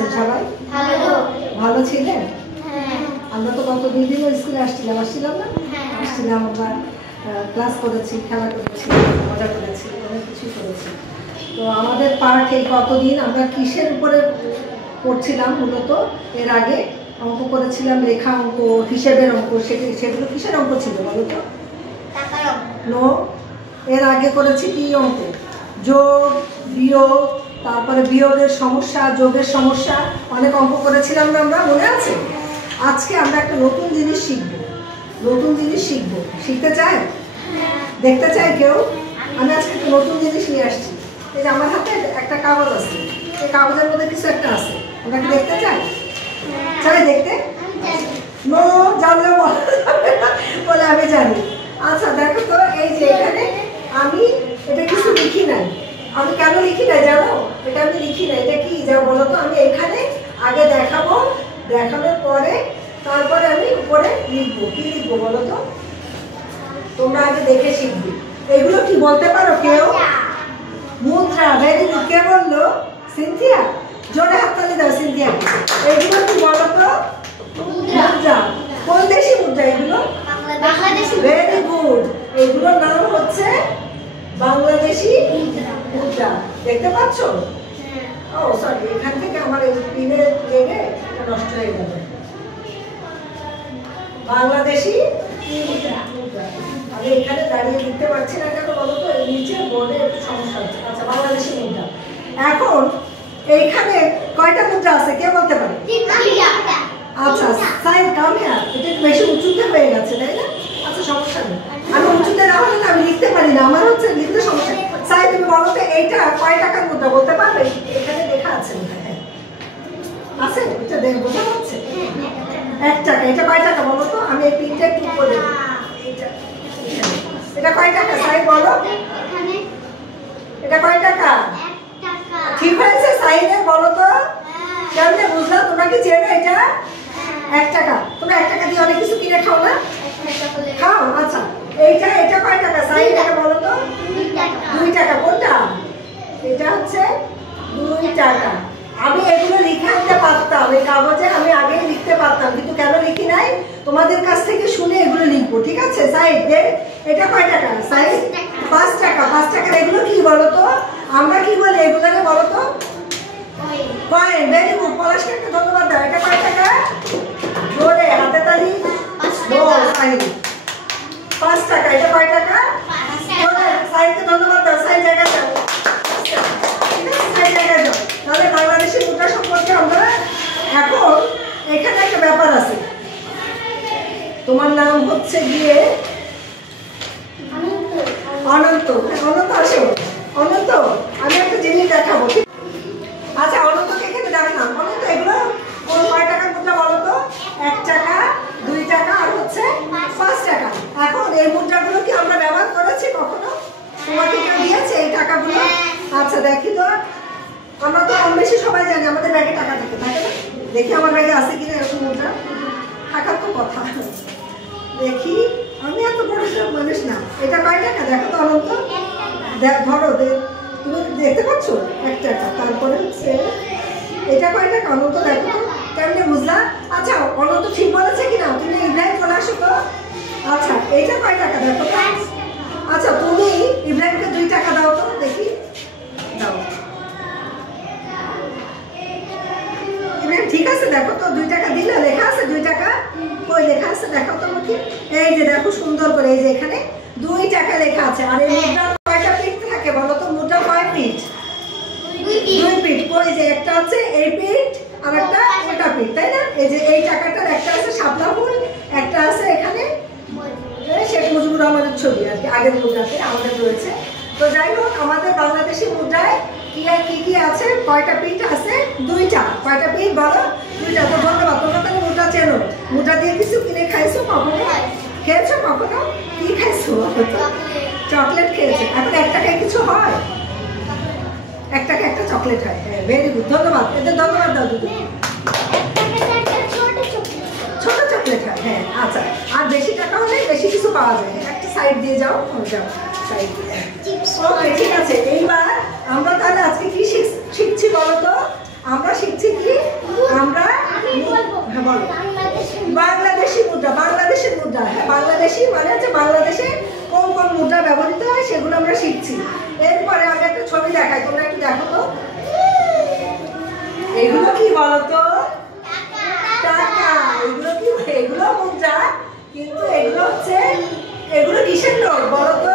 আছেন সবাই? ভালো ছিলেন? আমরা তো গত 2 দিন স্কুলে আসছিলাম না? আসছিলাম, আমরা ক্লাস করেছি, খেলা করেছি, মজা করেছি, অনেক কিছু করেছি। তো আমাদের পাঠ এই কতদিন আমরা কিসের উপরে পড়ছিলাম? মূলত এর আগে অঙ্ক করেছিলাম, লেখা অঙ্ক, হিসেবের অঙ্ক। সেগুলো কিসের অঙ্ক ছিল বলো তো? নো, এর আগে করেছি কি অঙ্ক? যোগ, বিয়োগ, তারপরে বিয়োগের সমস্যা, যোগের সমস্যা, অনেক অঙ্ক করেছিলাম না আমরা, মনে আছে? আজকে আমরা একটা নতুন জিনিস শিখবো। শিখতে চাই? দেখতে চাই কেউ? আমি আজকে একটা নতুন জিনিস নিয়ে আসছি। এই যে আমার হাতে একটা কাগজ আছে, এই কাগজের মধ্যে কিছু একটা আছে, আমরা কি দেখতে চাই? দেখতে? নো, জানলে বলে আমি জানি। আচ্ছা দেখো তো, এই যে এখানে আমি এটা কিছু লিখি নাই। আমি কেন লিখি নাই জানো? এটা আমি লিখি নাই, এটা কি যা বলো তো? আমি এখানে আগে দেখাবো, দেখানোর পরে তারপরে আমি উপরে লিখবো। কি লিখবো বলো তো? তোমরা আগে দেখে শিখবে। এগুলো কি বলতে পারো কেউ? মুদ্রা। Very good. কে বললো? সিনথিয়া। জোরে হাততালি দাও সিনথিয়া। এগুলো কি বলো তো? মুদ্রা। কোন দেশি মুদ্রা এগুলো? বাংলাদেশি। Very good. এগুলোর নাম হচ্ছে বাংলাদেশি মুদ্রা। দেখতে পাচ্ছ? ও সরি, এখান থেকে আমার এই পিনের লেগে নষ্ট হয়ে যাবে। বাংলাদেশি মুদ্রা। আমি এখানে দাঁড়িয়ে লিখতে পারছি না কেন বলো তো? এই নিচে বোর্ডে একটু সমস্যা হচ্ছে। আচ্ছা, বাংলাদেশি মুদ্রা। এখন এইখানে কয়টা মুদ্রা আছে কে বলতে পারে? আচ্ছা, সাইড কাম হিয়ার। এটা একটু বেশি উঁচুতে হয়ে গেছে, তাই না? আচ্ছা, সমস্যা নেই। আমি উঁচুতে না হলে আমি লিখতে পারি না, আমার হচ্ছে লিখতে সমস্যা। সাইড, তুমি বলো তো এইটা কয় টাকার মুদ্রা বলতে পারবে? এখানে লেখা আছে আছে, এটা দেখ, বোঝা যাচ্ছে? 1 টাকা। এটা কয় টাকা বলো তো? আমি এই পিনটা একটু করে এটা কয় টাকা? সাইড বলো, এটা কয় টাকা? ঠিক হয়েছে সাইডে? বলো তো কেমনে বুঝলা? তোমরা কি চেনো এটা? 1 টাকা। তোমরা 1 টাকা দিয়ে অনেক কিছু কিনে খাও না? খাও। আচ্ছা, এটা কয় টাকা? সাইড এটা বলো তো? 2 টাকা। কোনটা? এটা হচ্ছে 2 টাকা। আমি এগুলো লিখে আনতে পারতাম, এই কাগজে আমি আগেই লিখতে পারতাম, কিন্তু কেন লিখি নাই? তোমাদের কাছ থেকে শুনে এগুলো লিখবো, ঠিক আছে? সাইড দে। এটা কয় টাকা? সাইড 5 টাকা। 5 টাকার এগুলো কি বলো তো? আমরা কি বলি এগুলোকে বলো তো? কয়েন। Very good. পলাশকে একটা ধন্যবাদ দাও। এটা কয় টাকা? জোরে হাতে তালি। 5 টাকা। এটা কয় টাকা? সাইডকে ধন্যবাদ দাও। সাইড জায়গায় যাও, সাইড জায়গায় যাও। তাহলে বাংলাদেশি মুদ্রা সম্পর্কে আমরা এখন এখানে একটা ব্যাপার আছে। তোমার নাম হচ্ছে গিয়ে অনন্ত। অনন্ত আসো। অনন্ত, আমি একটা জিনিস দেখাবো। আচ্ছা, অনন্তকে এখানে দেখালাম। অনন্ত, এগুলো কয় টাকার মুদ্রা বলো তো? 1 টাকা, 2 টাকা আর হচ্ছে 5 টাকা। এখন এই মুদ্রাগুলো কি আমরা ব্যবহার করেছি কখনো? তোমাকে কেউ দিয়েছে এই টাকাগুলো? আচ্ছা দেখি তো, আমরা তো কম বেশি সবাই জানি আমাদের ব্যাগে টাকা থাকে, থাকে না? দেখি আমার ব্যাগে আছে কিনা এরকম মুদ্রা। থাকার তো কথা। দেখি, আমি এত বড় মানুষ না। এটা কয় টাকা দেখো তো অনন্ত? ধরো, তুমি দেখতে পাচ্ছ? 1 টাকা। তারপরে হচ্ছে এটা কয় টাকা অনন্ত? দেখো তো কেমনে বুঝলা? আচ্ছা, অনন্ত ঠিক বলেছে কিনা? তুমি ইব্রাহিম চলে আসো তো। আচ্ছা, এইটা কয় টাকা দেখো তো? আচ্ছা, তুমি ইব্রাহিমকে 2 টাকা দাও তো দেখি। দাও। ইব্রাহিম ঠিক আছে, দেখো তো 2 টাকা দিলে লেখা আছে 2 টাকা? কই লেখা আছে দেখো তো আমাকে। এই যে দেখো সুন্দর করে, এই যে এখানে 2 টাকা লেখা আছে। আর এই মুদ্রার কয়টা পিঠ থাকে বলো তো? মুদ্রা কয় পিঠ? 2 পিঠ। ওই যে একটা হচ্ছে এই পিঠ আর একটা ওটা পিঠ, তাই না? এই যে এই টাকাটার একটা আছে শাপলা ফুল, একটা আছে এখানে শেখ মুজিবুর রহমানের ছবি আর কি, আগের মুদ্রাতে আমাদের রয়েছে। তো যাই হোক, আমাদের বাংলাদেশি মুদ্রায় কি কি আছে? কয়টা পিঠ আছে? 2টা। কয়টা পিঠ বলো? 2টা। তো ধন্যবাদ। তোমরা তাহলে মুদ্রা চেনো। মুদ্রা দিয়ে কিছু কিনে খাইছো কখনো? খেয়েছো কখনো? কি খাইছো? চকলেট খেয়েছো। এখন 1 টাকায় কিছু হয়? 1 টাকা একটা চকলেট হয়। হ্যাঁ, ভেরি গুড। ধন্যবাদ। এদের ধন্যবাদ দাও দিদি। ছোট চকলেট হয়। হ্যাঁ, আচ্ছা। আর বেশি টাকা হলে বেশি কিছু পাওয়া যায়। একটা সাইড দিয়ে যাও, যাও সাইড দিয়ে। ওকে, ঠিক আছে। এইবার আমরা তাহলে আজকে কি শিখছি বলো তো? আমরা শিখছি কি? বাংলাদেশি মানে হচ্ছে বাংলাদেশে কোন কোন মুদ্রা ব্যবহৃত হয় সেগুলো আমরা শিখছি। এরপরে আমি একটা ছবি দেখাই, তোমরা একটু দেখো তো। এগুলো কি বলতো? টাকা। এগুলো কি? এগুলো মুদ্রা, কিন্তু এগুলো হচ্ছে, এগুলো কিসের নোট বলতো?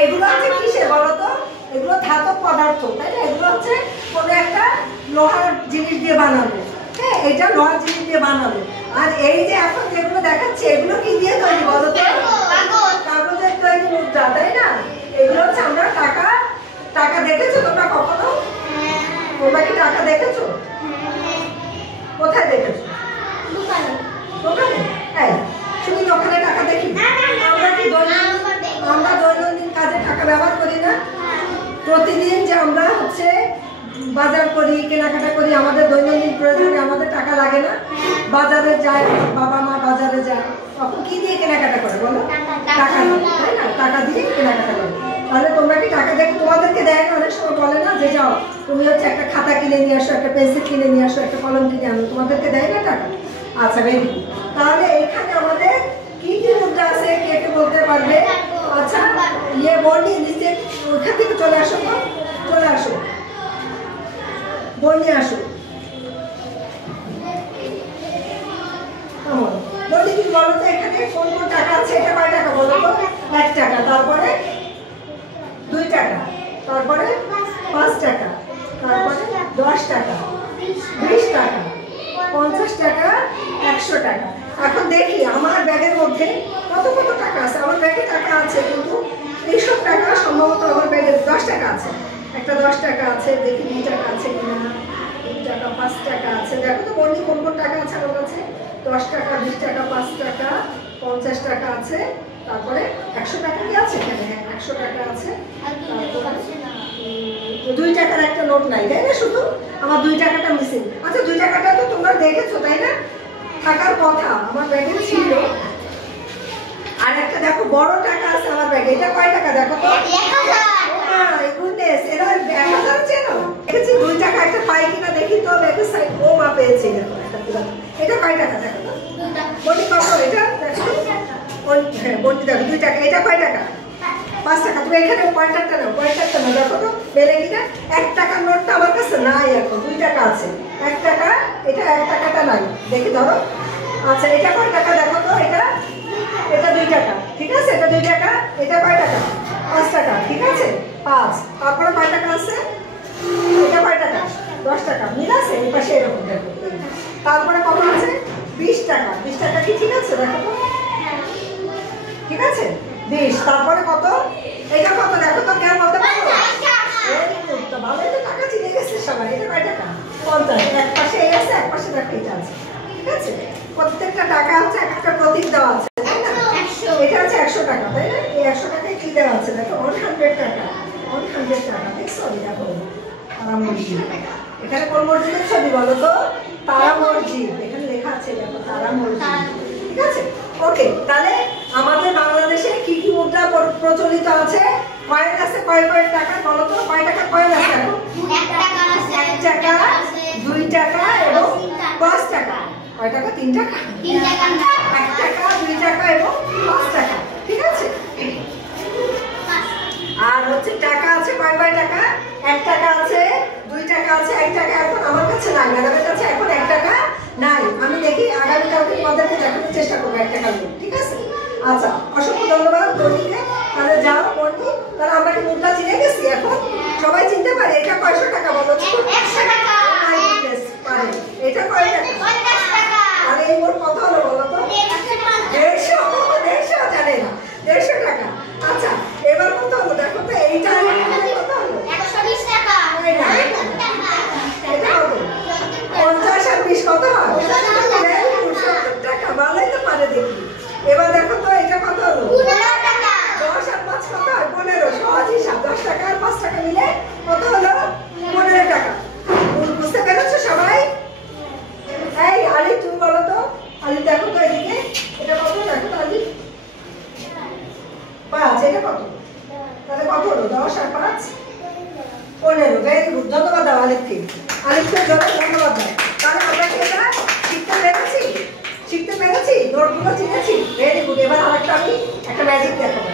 এগুলো হচ্ছে কিসের বলতো? এগুলো ধাতব পদার্থ, তাই না? এগুলো হচ্ছে কোনো একটা লোহার জিনিস দিয়ে বানানো। হ্যাঁ, এটা লোহার জিনিস দিয়ে বানানো। আর এই যে এখন যেগুলো দেখাচ্ছে এগুলো কি দিয়ে তৈরি বলতো? কাগজের তৈরি মুদ্রা, তাই না? এগুলো হচ্ছে আমরা টাকা। টাকা দেখেছো তোমরা কখনো? তোমরা কি টাকা দেখেছো? কোথায় দেখেছো? দোকানে। হ্যাঁ, শুধু দোকানে টাকা দেখি? আমরা কি আমরা দৈনন্দিন কাজে টাকা ব্যবহার করি না? প্রতিদিন যে আমরা হচ্ছে বাজার করি, কেনাকাটা করি, আমাদের দৈনন্দিন প্রয়োজনে আমাদের টাকা লাগে না? বাজারে যায়, বাবা মা বাজারে যায়, তখন কি দিয়ে কেনাকাটা করে বলো? টাকা দিয়ে, তাই না? টাকা দিয়ে কেনাকাটা করে। তাহলে তোমরা কি টাকা দেখো? তোমাদেরকে দেয় না? অনেক সময় বলে না যে যাও তুমি হচ্ছে একটা খাতা কিনে নিয়ে আসো, একটা পেন্সিল কিনে নিয়ে আসো, একটা কলম কিনে আনো, তোমাদেরকে দেয় না টাকা? আচ্ছা, ভেরি গুড। তাহলে এখানে আমাদের কি কি মুদ্রা আছে কে কে বলতে পারবে? আচ্ছা, ইয়ে বর্ণি নিচে ওইখান থেকে চলে আসো, চলে আসো, বর্ণি আসো। বর্ণি কি বলো তো? এখানে কোন কোন টাকা আছে? এটা কয় টাকা বলো তো? 1 টাকা, তারপরে 2 টাকা, তারপরে 5 টাকা, তারপরে 10 টাকা, 20 টাকা, 50 টাকা, 100 টাকা। এখন দেখি আমার ব্যাগের মধ্যে কত কত টাকা আছে। আমার ব্যাগে টাকা আছে, কিন্তু এইসব টাকা সম্ভবত আমার ব্যাগে 10 টাকা আছে। একটা 10 টাকা আছে, দেখি 2 টাকা আছে কিনা। 2 টাকা, 5 টাকা আছে। দেখো তো বর্ণি কোন কোন টাকা আছে আমার কাছে? 10 টাকা, 20 টাকা, 5 টাকা, 50 টাকা আছে, তারপরে 100 টাকা কি আছে? হ্যাঁ, 100 টাকা আছে। 2 টাকার একটা নোট নাই, তাই না? শুধু আমার 2 টাকাটা মিসিং। আচ্ছা, 2 টাকাটা তো তোমরা দেখেছো, তাই না? থাকার কথা, আমার ব্যাগে ছিল। আর একটা দেখো বড় টাকা আছে আমার ব্যাগে। এটা কয় টাকা দেখো তো? 1000। এরা 1000 চেনো? দেখেছি 2 টাকা একটা পাই কিনা দেখি তো ব্যাগের সাইড। ও মা, পেয়েছি। এটা কয় টাকা দেখো তো? বলি কত এটা দেখো? হ্যাঁ, বলি দেখো 2 টাকা। এটা কয় টাকা? 5 টাকা। তুমি এখানে পয়েন্টারটা নাও, পয়েন্টারটা নাও, দেখো তো বেড়ে কিনা। 1 টাকার নোটটা আমার কাছে নাই এখন, 2 টাকা আছে। 1 টাকা, এটা 1 টাকাটা নাই, দেখি ধরো। আচ্ছা, এটা কয় টাকা দেখো তো? এটা 2 টাকা, ঠিক আছে? এটা 2 টাকা। এটা কয় টাকা? 5 টাকা, ঠিক আছে? 5। তারপরে কয় টাকা আছে? এটা কয় টাকা? 10 টাকা। মিল আছে? এই পাশে এরকম দেখো। তারপরে কত আছে? 20 টাকা। 20 টাকা কি ঠিক আছে? দেখো তো, ঠিক আছে? 20। তারপরে কত? এটা কত দেখো তো? কেন বলতে পারো? ভালোই তো টাকা চিনে গেছে সবাই। এটা কয় টাকা? 50। এক পাশে এই আছে, এক পাশে দেখো এটা আছে, ঠিক আছে? প্রত্যেকটা টাকা হচ্ছে একটা প্রতীক দেওয়া আছে, তাই না? এটা হচ্ছে 100 টাকা, তাই না? এই 100 টাকায় কি দেওয়া আছে দেখো? 100 টাকা। 100 টাকা, দেখছো? দেখো তারা মসজিদ। এখানে কোন মসজিদের ছবি বলো তো? তারা মসজিদ। এখানে লেখা আছে দেখো, তারা মসজিদ, ঠিক আছে? ওকে, তাহলে আমাদের বাংলাদেশে কি কি মুদ্রা প্রচলিত আছে? কয়েন আছে কয় কয় টাকা বলো তো? কয় টাকা কয়েন আছে? 1 টাকা, 2 টাকা এবং 5 টাকা। কয় টাকা? 3 টাকা। 1 টাকা, 2 টাকা এবং 5 টাকা, ঠিক আছে? আর হচ্ছে টাকা আছে কয় কয় টাকা? 1 টাকা আছে, 2 টাকা আছে, 1 টাকা এখন আমার কাছে নাই, ম্যাডামের কাছে এখন 1 টাকা নাই। আমি দেখি আগামীকালকে তোমাদেরকে দেখানোর চেষ্টা করবো 1 টাকা নোট, ঠিক আছে? আচ্ছা, অসংখ্য ধন্যবাদ বর্ণিকে। তাহলে যাও বর্ণি, তাহলে আমরা কি মুদ্রা চিনে গেছি? এখন সবাই চিনতে পারে। এটা কয়শো টাকা বলো? 100 টাকা। পারে। এটা কয় টাকা? 50 টাকা। আর এই মোট কত হলো বলো তো? 150 জানে না। 150 টাকা। আচ্ছা, এবার কত হলো দেখো তো? এইটা কত হলো? 120 টাকা। এটা কত? 50 আর 20 কত হয়? 70 টাকা। ভালোই তো পারে দেখি। এবার দেখো তো এটা কত হলো? 15 টাকা। 10 আর 5 কত হয়? 15। সহজ হিসাব। 10 টাকা আর 5 টাকা মিলে কত হলো? 15 টাকা। বুঝতে পেরেছো সবাই? এই আলি, তুমি বলো তো? আলি দেখো তো এদিকে। এটা কত দেখো তো আলি? 5। এটা কত? তাহলে কত হলো? 10 আর 5 15। Very good. ধন্যবাদ দাও আলিফকে। আলিফকে ধন্যবাদ দাও। তাহলে আমরা কি এটা শিখতে পেরেছি? শিখতে পেরেছি? নোটগুলো চিনেছি, ভেরি গুড। এবার আরেকটা আমি একটা ম্যাজিক দেখাবো।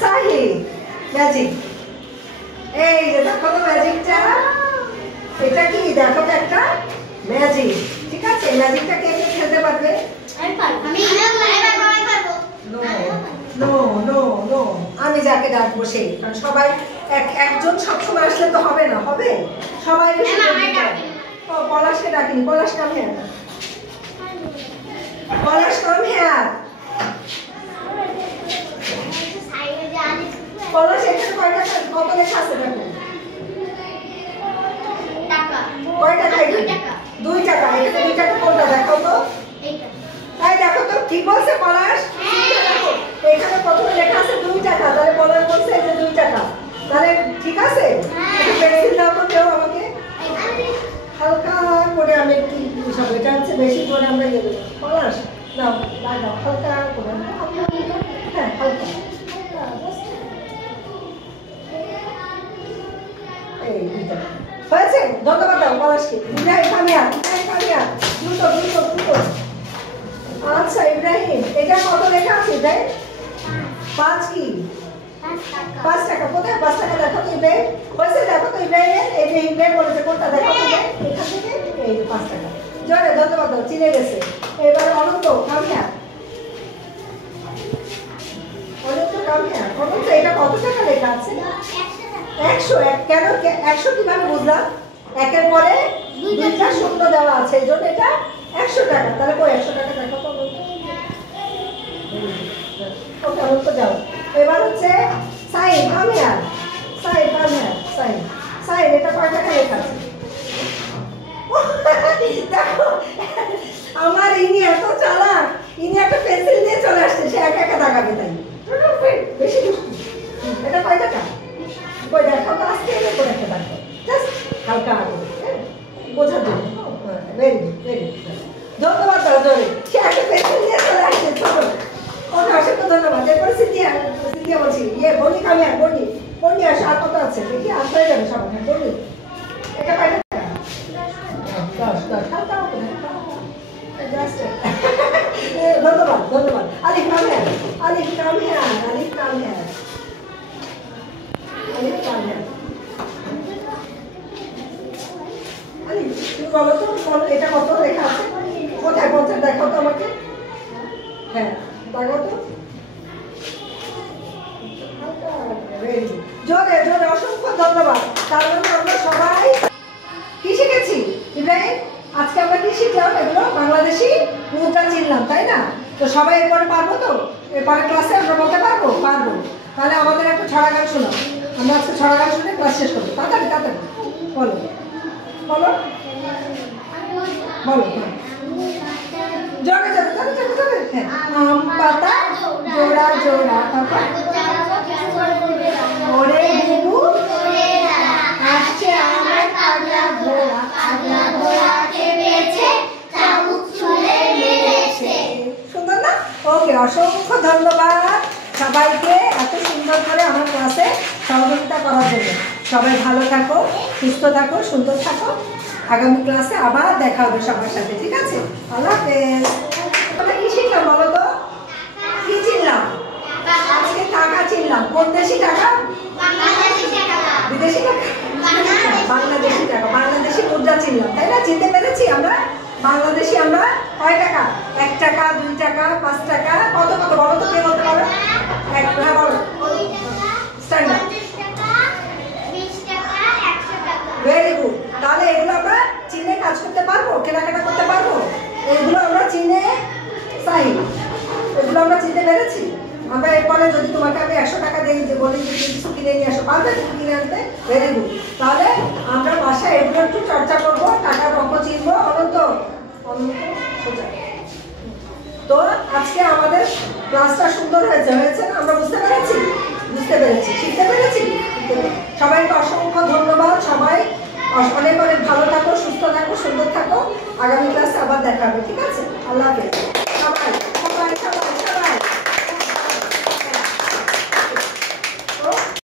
সাহি ম্যাজিক, এই যে দেখো তো ম্যাজিকটা, এটা কি দেখো তো একটা ম্যাজিক, ঠিক আছে? ম্যাজিকটা কে কে খেলতে পারবে? নো নো নো, আমি যাকে ডাকবো সেই, কারণ সবাই একজন সবসময় আসলে তো হবে না, হবে সবাইকে। পলাশকে ডাকিনি, পলাশ কাম হ্যাঁ, পলাশ কাম হ্যাঁ। পলাশ এখানে কয়টা কত লেখা আছে দেখো? কয় টাকা? 2 টাকা। এখানে 2 টাকা কোনটা দেখাও তো? তাই দেখো তো, ঠিক বলছে পলাশ? এখানে কত লেখা আছে? 2 টাকা। তাহলে পলাশ বলছে যে 2 টাকা, তাহলে ঠিক আছে। পেন্সিল দাও তো কেউ আমাকে, হালকা করে আমি একটু সব, এটা হচ্ছে বেশি করে আমরা গেলে পলাশ দাও, লাগাও হালকা করে, হ্যাঁ হালকা। এই 2 টাকা হয়েছে, ধন্যবাদ দাও পলাশকে। ইব্রাহিম কামিয়া, দ্রুত দ্রুত দ্রুত। আচ্ছা ইব্রাহিম, এটা কত লেখা আছে? এটাই 5 কি 5 টাকা। কোথায় 5 টাকা দেখো তো ইব্রাহিম? হয়েছে দেখো তো ইব্রাহিম, এই যে ইব্রাহিম বলেছে কোনটা দেখো তো, এখান থেকে এই 5 টাকা। জোরে ধন্যবাদ দাও, চিনে গেছে। এবার অনন্ত কামিয়া, অনন্ত কামিয়া, অনন্ত এটা কত টাকা লেখা আছে? 100। কেন 100 কিভাবে বুঝলাম? একের পরে 2টা শূন্য দেওয়া আছে, এই জন্য এটা 100 টাকা। তাহলে কই 100 টাকা দেখো তো, ওকে অনন্ত যাও। এবার হচ্ছে সাইন কামিয়া, সাইন কামিয়া, সাইন সাইন, এটা কয় টাকা লেখা আছে? দেখো আমার ইনি এত চালাক, ইনি একটা পেন্সিল নিয়ে চলে আসছে, সে একা একা দাগাবে, তাই বেশি দুষ্টু। এটা কয় টাকা? কই দেখো তো, আজকে এনে করে একটা দেখো, জাস্ট হালকা বোঝার জন্য। ভেরি গুড, ভেরি গুড, ধন্যবাদ দাও জোরে। সে একটা পেন্সিল নিয়ে চলে আসছে, চলো ওকে অসংখ্য ধন্যবাদ। এরপরে সিদ্ধিয়া, সিদ্ধিয়া বলছি ইয়ে বনি কামিয়া, বনি বনি আসে। আর কত আছে দেখি, আর হয়ে যাবে সবার। হ্যাঁ বনি, এটা কয় টাকা? 10 হালকা হবে, জাস্ট ধন্যবাদ ধন্যবাদ। আলিফ কামিয়া, আলিফ কামিয়া, আলিফ কামিয়া, আলিফ কামিয়া। আলিফ তুমি বলো তো, বলো এটা কত লেখা আছে? কোথায় পৌঁছে দেখাও তো আমাকে, হ্যাঁ দেখাও তো। জোরে জোরে অসংখ্য ধন্যবাদ। তার জন্য আমরা সবাই কি শিখেছি ইব্রাহিম? আজকে আমরা কি শিখলাম? এগুলো বাংলাদেশি মুদ্রা চিনলাম, তাই না? তো সবাই এরপরে পারবো তো? এরপরে ক্লাসে আমরা বলতে পারবো? পারবো। তাহলে আমাদের একটা ছড়া গান শোনাও। আমরা আজকে ছড়া গান শুনে ক্লাস শেষ করবো। তাড়াতাড়ি তাড়াতাড়ি বলো বলো বলো। জোরে জোরে জোরে জোরে জোরে। হ্যাঁ, আম পাতা জোড়া জোড়া, তারপর ওরে বুবু আসছে আমার পাগলা ঘোড়া, পাগলা ঘোড়াকে বেছে চাবুক ছুঁড়ে মেরেছে। সুন্দর না? ওকে, অসংখ্য ধন্যবাদ সবাইকে এত সুন্দর করে আমার ক্লাসে সহযোগিতা করার জন্য। সবাই ভালো থাকো, সুস্থ থাকো, সুন্দর থাকো। আগামী ক্লাসে আবার দেখা হবে সবার সাথে, ঠিক আছে? আল্লাহ হাফেজ। আমরা কি শিখলাম বলো তো? কি চিনলাম? আজকে টাকা চিনলাম। কোন দেশি টাকা? বিদেশি টাকা, বাংলাদেশি টাকা, বাংলাদেশি মুদ্রা চিনলাম, তাই না? চিনতে পেরেছি আমরা বাংলাদেশি। আমরা কয় টাকা? 1 টাকা, 2 টাকা, 5 টাকা, কত কত বলো তো, কে বলতে পারো? হ্যাঁ বলো, স্ট্যান্ডার্ড। Very good. তাহলে এগুলো আমরা চিনে কাজ করতে পারবো, কেনাকাটা করতে পারবো। এগুলো আমরা চিনে চাই, এগুলো আমরা চিনতে পেরেছি। আমরা এরপরে যদি তোমাকে আমি 100 টাকা দিই, যে বলি যে কিছু কিনে নিয়ে আসো, পারবে তুমি কিনে আনতে? Very good. তাহলে আমরা বাসায় এগুলো একটু চর্চা করবো, টাকার অঙ্ক চিনবো। অনন্ত অনন্ত সোজা। তো আজকে আমাদের ক্লাসটা সুন্দর হয়েছে, হয়েছে না? আমরা বুঝতে পেরেছি, বুঝতে পেরেছি, শিখতে পেরেছি। সবাইকে অসংখ্য ধন্যবাদ। সবাই অনেক অনেক ভালো থাকো, সুস্থ থাকো, সুন্দর থাকো। আগামী ক্লাসে আবার দেখা হবে, ঠিক আছে? আল্লাহ হাফেজ।